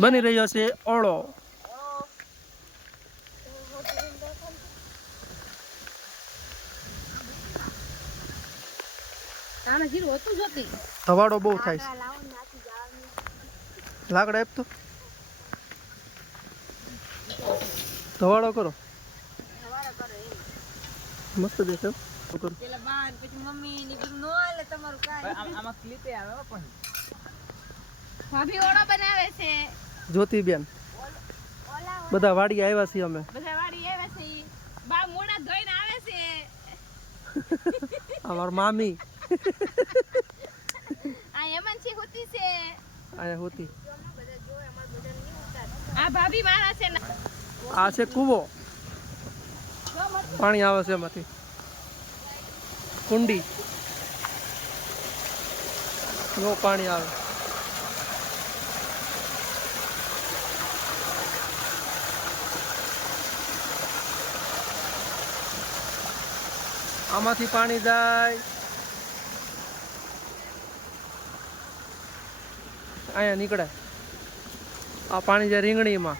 બની રહ્યો છે ઓળો. ધવાડો બહુ થાય છે. લાકડા આપ તો ધવાડો કરો મસ્ત દેખાવ. જ્યોતિબેન બધા વાડી આવ્યા છીએ અમે. અમાર મામી આયા હોતી. આ છે કૂવો, પાણી આવે છે એમાંથી. કુંડી નો પાણી આવે. આમાંથી પાણી જાય અહીંયા નીકળે. આ પાણી જાય રીંગણીમાં.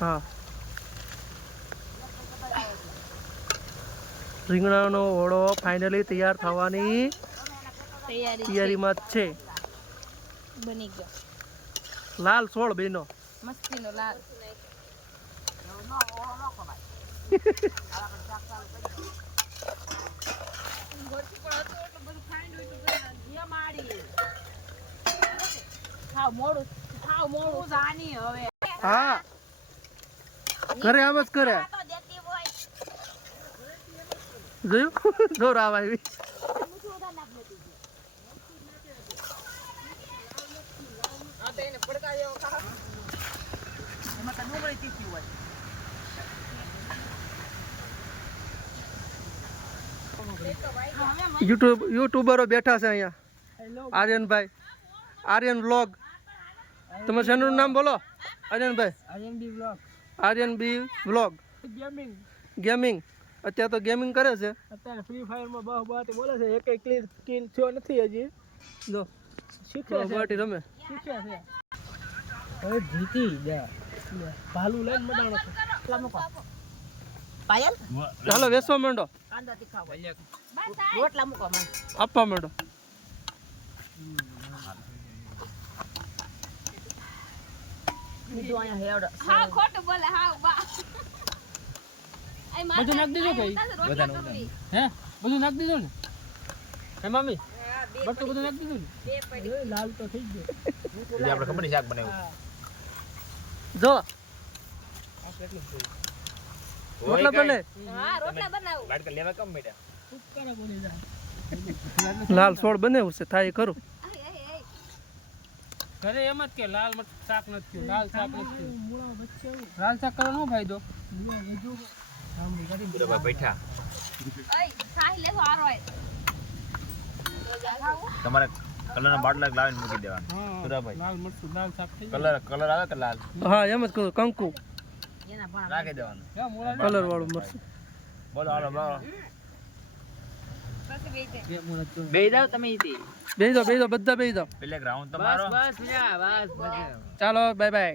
હા, રીંગણાનો ઓળો ફાઇનલી તૈયાર થવાની તૈયારીમાં જ છે. બની ગયો લાલ સોળ બેનો મસ્તીનો લાલ. હા, ઘરે આમ જ કરે. જોયું જોર આવા આવી. યુટ્યુબરો બેઠા છે અહીંયા. આર્યનભાઈ, આર્યન વ્લોગ. તમે ચેનલનું નામ બોલો આર્યનભાઈ. આર્યન બી વ્લોગ. ગેમિંગ. અત્યારે તો ગેમિંગ કરે છે. અત્યારે ફ્રી ફાયર માં બહુ બાટી બોલે છે. એક કિલ થયો નથી હજી. જો શીખે છે, બાટી રમે. શીખે છે. હવે જીતી ગયા. ભાલુ લઈને મડાણો છે. પાયલ ચાલો વેસવા માંડો. કાંદા તીખાવ રોટલા મૂકો મને આપવા માંડો. બીજું અહીંયા હેડ હા ખોટું બોલે હા બા બધું નાખ દીધું કે બધાનું હે બધું નાખ દીધું ને હે મમ્મી બટુ બધું નાખ દીધું ને બે પડી લાલ તો થઈ ગયો. એટલે આપણે ખબર શાક બનાવ્યું. જો આ કેટલું છે રોટલા બને. હા રોટલા બનાવું લાડકા લેવા કેમ બેટા ઉપર બોલી જા. લાલ સોળ બનાવ્યું છે થાય કરું. ઘરે એમ જ કે લાલ શાક નથી લાલ શાક નથી લાલ શાક કરવાનો શું ફાયદો બેઠા તમારે કલર ના બાટલા લાવીને મૂકી દેવાનું. સુરાભાઈ લાલ મરચું લાલ શાક થઈ કલર આવે કે લાલ હા એમ જ કરું. કંકુ રાખી દેવાનું. કલર વાળું મરચું. બોલો હાલો બોલો બે જાવ તમે બેસી જાઓ બધા બેસી જાઓ. પેલે ગ્રાઉન્ડ તો મારો. બસ બસ ચાલો બાય બાય.